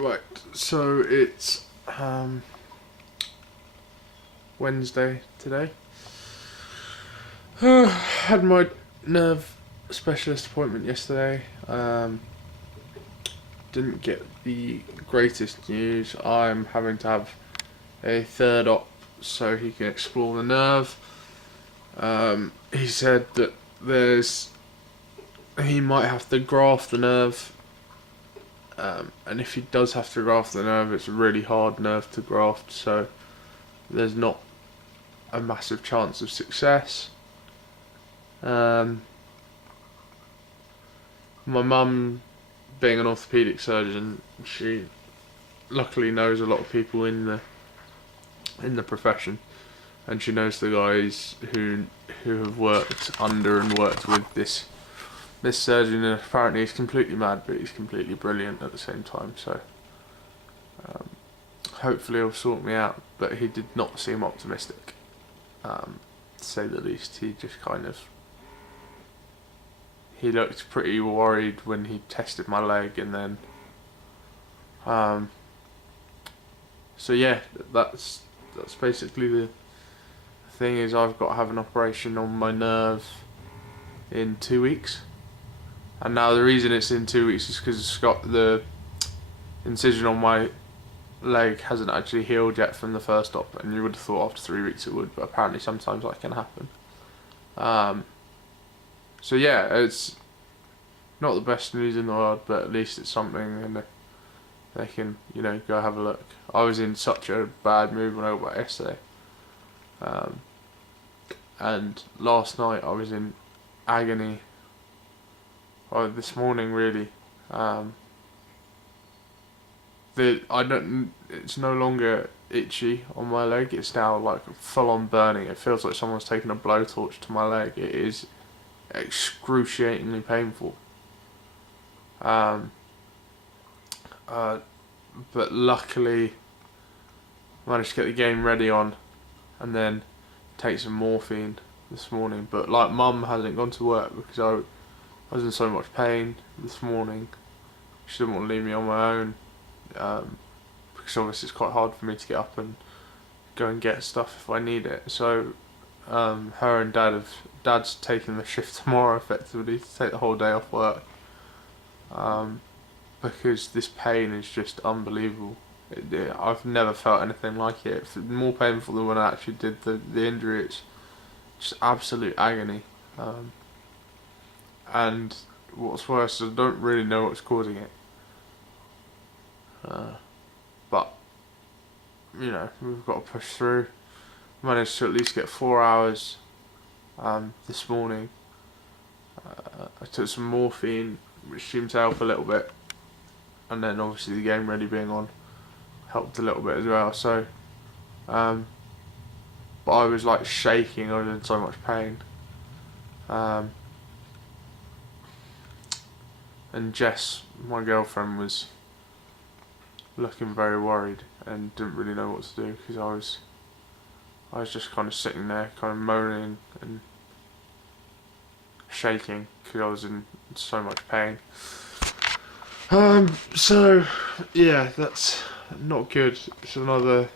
Right, so it's Wednesday today. Had my nerve specialist appointment yesterday. Didn't get the greatest news. I'm having to have a third op so he can explore the nerve. He said that he might have to graft the nerve. And if he does have to graft the nerve, it's a really hard nerve to graft, so there's not a massive chance of success. My mum, being an orthopaedic surgeon, she luckily knows a lot of people in the profession, and she knows the guys who have worked under and worked with this surgeon, and apparently he's completely mad, but he's completely brilliant at the same time. So hopefully he'll sort me out. But he did not seem optimistic, to say the least. He looked pretty worried when he tested my leg, and then so yeah, that's basically the thing. Is I've got to have an operation on my nerve in 2 weeks. And now the reason it's in 2 weeks is because the incision on my leg hasn't actually healed yet from the first op, and you would have thought after 3 weeks it would, but apparently sometimes that can happen. So yeah, it's not the best news in the world, but at least it's something, and they can, go have a look. I was in such a bad mood when I got back yesterday. And last night I was in agony. Well, this morning really. It's no longer itchy on my leg. It's now like full on burning. It feels like someone's taken a blowtorch to my leg. It is excruciatingly painful. But luckily managed to get the game ready on, and then take some morphine this morning. But like, Mum hasn't gone to work because I was in so much pain this morning. She didn't want to leave me on my own, because obviously it's quite hard for me to get up and go and get stuff if I need it. So her and Dad's taking the shift tomorrow effectively to take the whole day off work, because this pain is just unbelievable. I've never felt anything like it. It's more painful than when I actually did the injury. It's just absolute agony. And what's worse is I don't really know what's causing it. But we've got to push through. Managed to at least get 4 hours this morning. I took some morphine, which seemed to help a little bit, and then obviously the game ready being on helped a little bit as well. So but I was like shaking. I was in so much pain. And Jess, my girlfriend, was looking very worried and didn't really know what to do, because I was just kind of sitting there, kind of moaning and shaking because I was in so much pain. So yeah, that's not good. It's another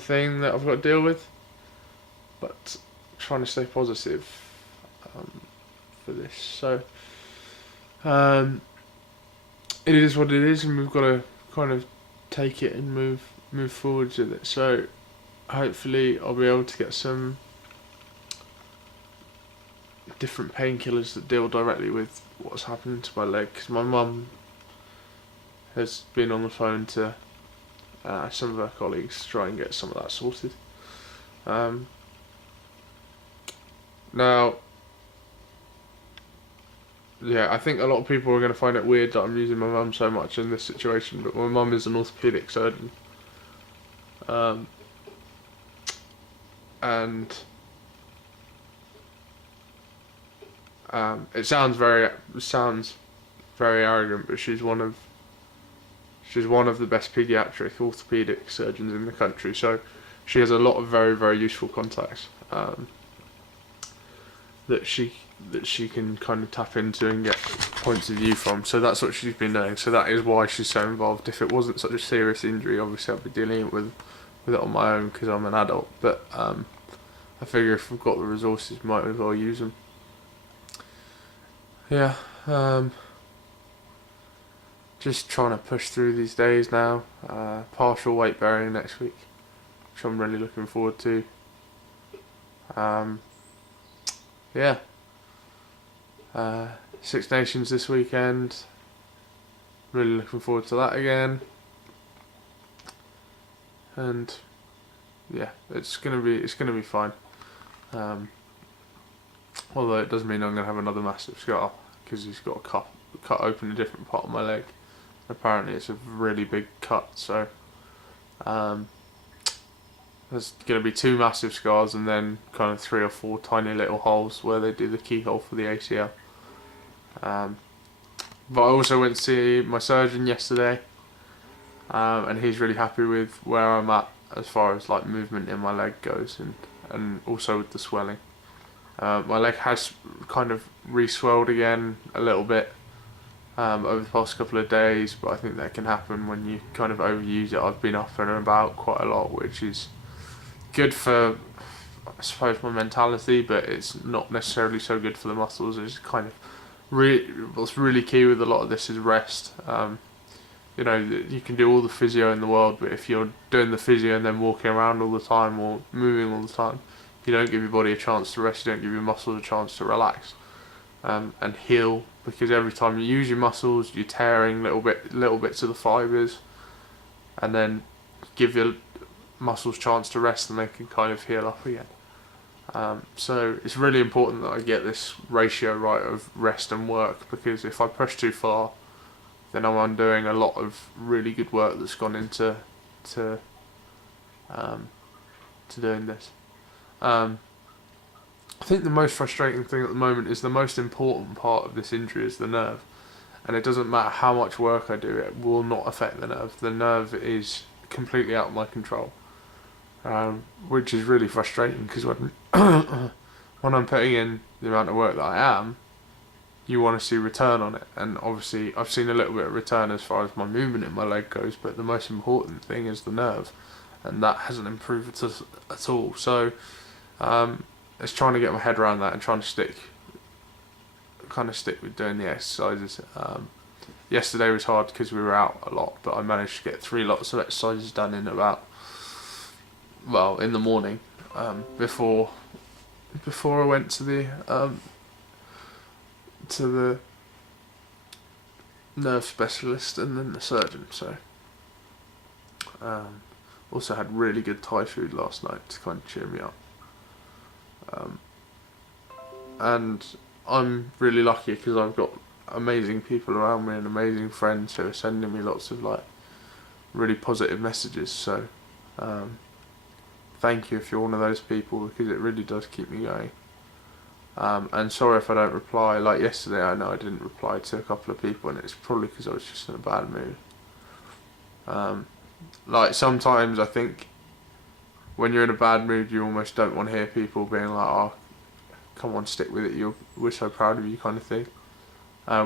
thing that I've got to deal with, but trying to stay positive for this. So it is what it is, and we've got to kind of take it and move forwards with it. So hopefully I'll be able to get some different painkillers that deal directly with what's happened to my leg, because my mum has been on the phone to some of her colleagues to try and get some of that sorted. Now, yeah, I think a lot of people are going to find it weird that I'm using my mum so much in this situation, but my mum is an orthopaedic surgeon. And it sounds very arrogant, but she's one of the best paediatric orthopaedic surgeons in the country. So she has a lot of very, very useful contacts that she that she can kind of tap into and get points of view from. So that's what she's been doing. So that is why she's so involved. If it wasn't such a serious injury, obviously I'd be dealing with it on my own because I'm an adult. But I figure if we've got the resources, might as well use them. Yeah. Just trying to push through these days now. Partial weight bearing next week, which I'm really looking forward to. Yeah. Six Nations this weekend. Really looking forward to that again. And yeah, it's gonna be fine. Although it does mean I'm gonna have another massive scar because he's got a cut open a different part of my leg. Apparently it's a really big cut, so there's going to be 2 massive scars and then kind of 3 or 4 tiny little holes where they do the keyhole for the ACL. But I also went to see my surgeon yesterday, and he's really happy with where I'm at as far as like movement in my leg goes, and also with the swelling. My leg has kind of re-swelled again a little bit over the past couple of days, but I think that can happen when you kind of overuse it. I've been up and about quite a lot, which is good for, I suppose, my mentality, but it's not necessarily so good for the muscles. It's kind of what's really key with a lot of this is rest. You know, you can do all the physio in the world, but if you're doing the physio and then walking around all the time or moving all the time, you don't give your body a chance to rest. You don't give your muscles a chance to relax and heal, because every time you use your muscles, you're tearing little bits of the fibres, and then give your muscles chance to rest and they can kind of heal up again. So it's really important that I get this ratio right of rest and work, because if I push too far, then I'm undoing a lot of really good work that's gone into doing this. I think the most frustrating thing at the moment is the most important part of this injury is the nerve, and it doesn't matter how much work I do, it will not affect the nerve. The nerve is completely out of my control, which is really frustrating, because when when I'm putting in the amount of work that I am, you want to see return on it, and obviously I've seen a little bit of return as far as my movement in my leg goes, but the most important thing is the nerve, and that hasn't improved at all. So it's trying to get my head around that and trying to stick with doing the exercises. Yesterday was hard because we were out a lot, but I managed to get 3 lots of exercises done in in the morning, before I went to the nerve specialist and then the surgeon. So also had really good Thai food last night to kind of cheer me up. And I'm really lucky because I've got amazing people around me and amazing friends who are sending me lots of like really positive messages. So thank you if you're one of those people, because it really does keep me going. And sorry if I don't reply. Like yesterday, I know I didn't reply to a couple of people, and it's probably because I was just in a bad mood. Like sometimes I think when you're in a bad mood, you almost don't want to hear people being like, "Oh, come on, stick with it. We're so proud of you," kind of thing.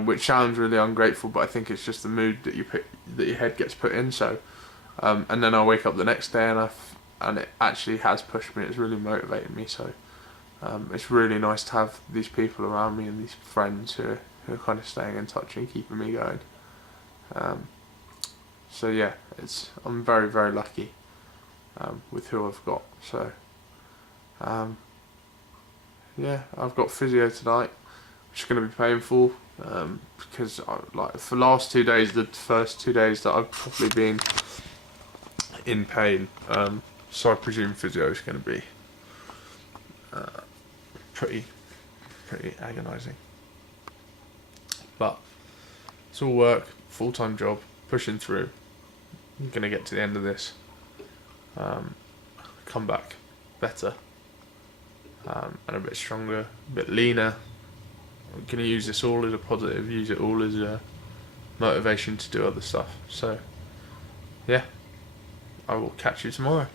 Which sounds really ungrateful, but I think it's just the mood that your head gets put in. So, and then I wake up the next day and it actually has pushed me. It's really motivated me. So, it's really nice to have these people around me and these friends who are kind of staying in touch and keeping me going. So yeah, I'm very, very lucky with who I've got. So yeah, I've got physio tonight, which is going to be painful, because for the last 2 days, the first 2 days that I've probably been in pain, so I presume physio is going to be pretty agonising. But it's all work, full-time job, pushing through. I'm going to get to the end of this, come back better, and a bit stronger, a bit leaner. I'm going to use this all as a positive, use it all as a motivation to do other stuff. So yeah, I will catch you tomorrow.